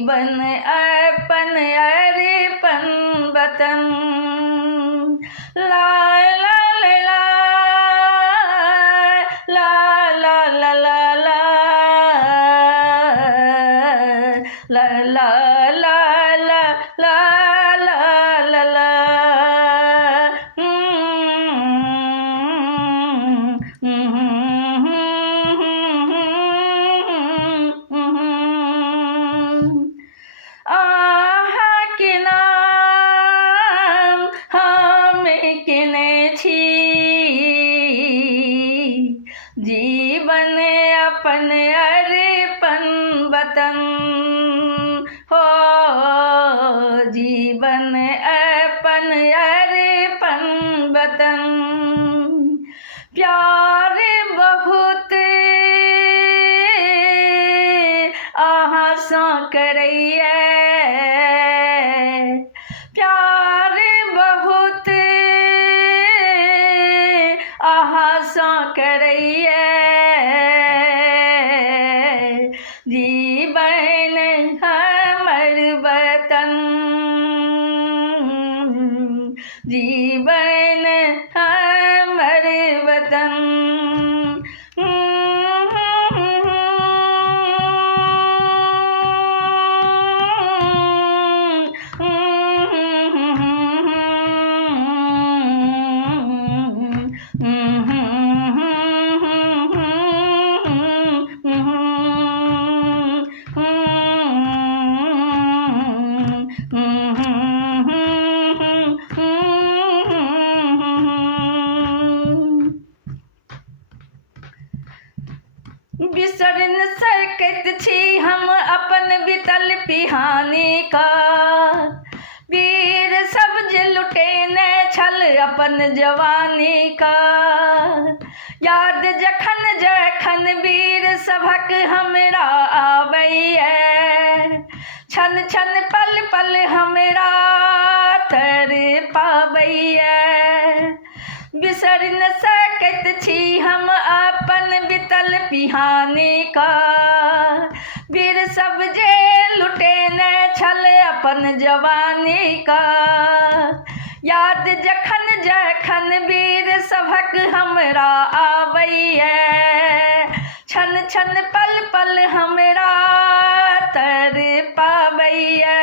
जीवन अपन अर्पण वतन। ला ला ला ला ला ला ला ला ला ला ला ला ला ला ला। के नाम हम किने छी, जीवन अपन अर्पण वतन हो। जीवन अपन अर्पण वतन। प्यार बहुत अहाँ सँ करैया, प्यार बहुत अहाँ सँ करैया। जीवन हमर वतन, जीवन हमर वतन। बिसर न सकैत छी हम अपन बीतल पिहानी का। वीर सब जे लुटेने छल अपन जवानी का। याद जखन जखन वीर सभक हमरा आबैया, छन छन पल पल हमरा तर पाबैया। बिसर न सकैत छी हम अपन बीतल पिहानी का। वीर सब जे लुटेने छल अपन जवानी का। याद जखन जखन वीर सभक हमरा आबैया, छन छन पल पल हमरा तर पाबैया।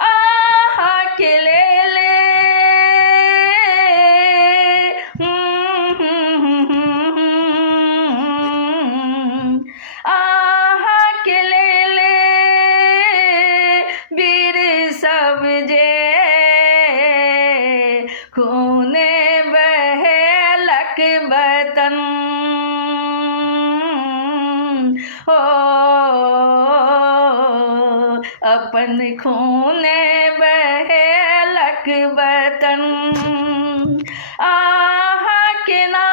आहाँ के लेल खूने बहेलक वतन हो। अपन खूने बहेलक वतन। आहाँ के नाम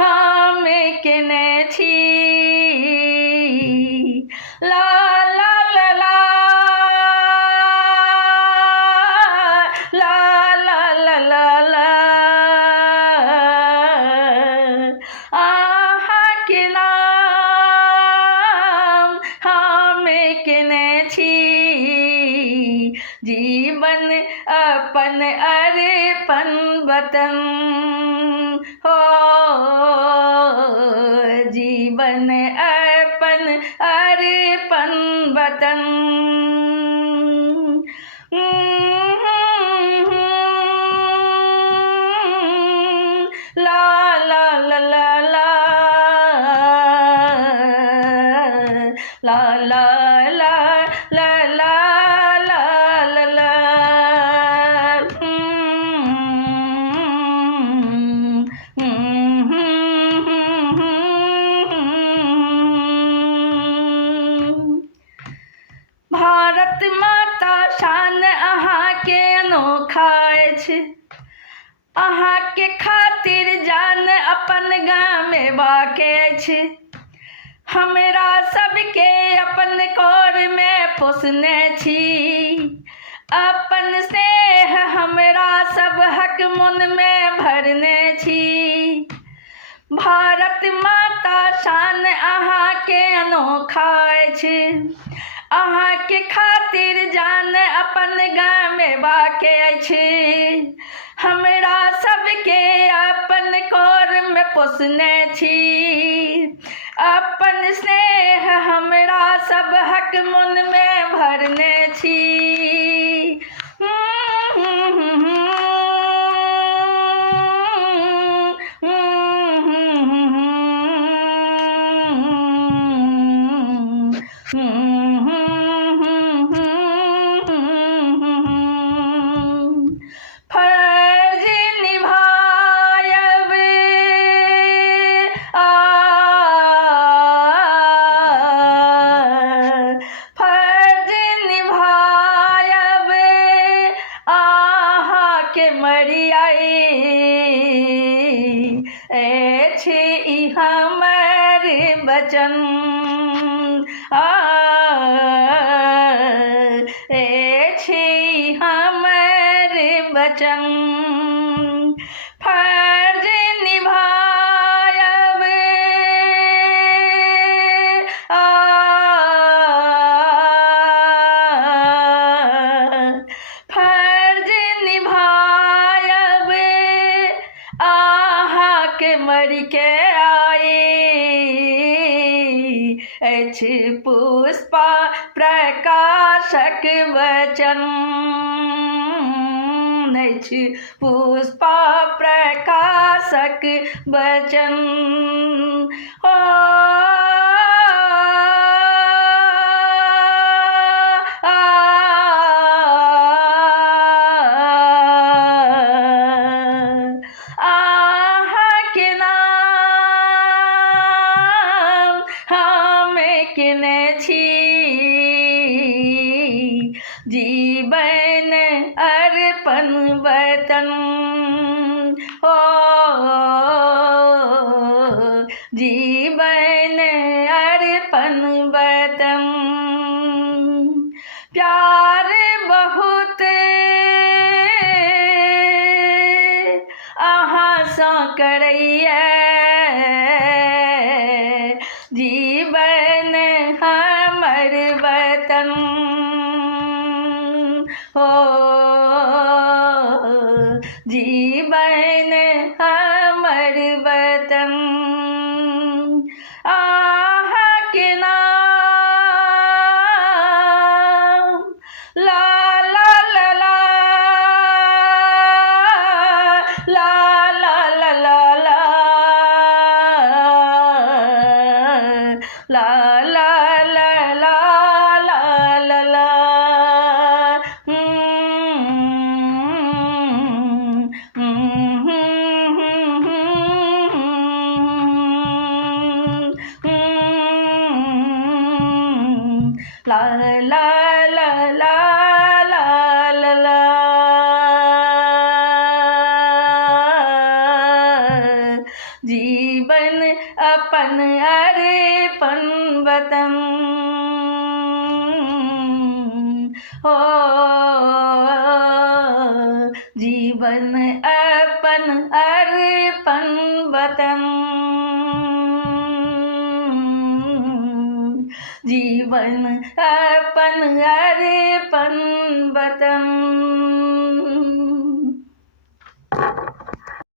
हम किने छी, ला ला ला ला जीवन अपन अर्पण वतन हो। जीवन अपन अर्पण वतन। ला ला ला ला ला ला ला ला ला ला भारत माता शान अहाँ के अनोखा अछि। अहाँ के खातिर जान अपन गाँव में बाके अछि। हमरा सबके अपन कोर में पोसने छी। अपन स्नेह हमरा सब हक मन में भरने छी। भारत माता शान अहाँ के अनोखा अछि। अहाँ के खातिर जान अपन गाँव में बाके अछि। हमरा सबके अपन कोर में पोसने छी। अपन स्नेह हमरा सब हक मन में भरने छी। फर्ज निभायब फर्ज निभायब आहा के मरियाई अछि ई हमर वचन। अछि हमर वचन। फर्ज निभायब फर्ज निभायब आहा के मरि के आए अछि पुष्पा प्रकाशक वचन। अछि पुष्पा प्रकाशक वचन। आहा के नाम हम केने छी। जीवन अर्पण वतन हो। जीवन अर्पण वतन। प्यार बहुत अहाँ सँ करैया। जीवन हमर वतन हो। जीवन हमर वतन। आहा के नाम ला ला ला ला ला ला ला ला ला ला ला ला ला ला ला। ला ला ला ला ला ला ला। जीवन अपन अर्पण वतन हो। जीवन अपन अर्पण वतन। जीवन अपन अर्पण वतन।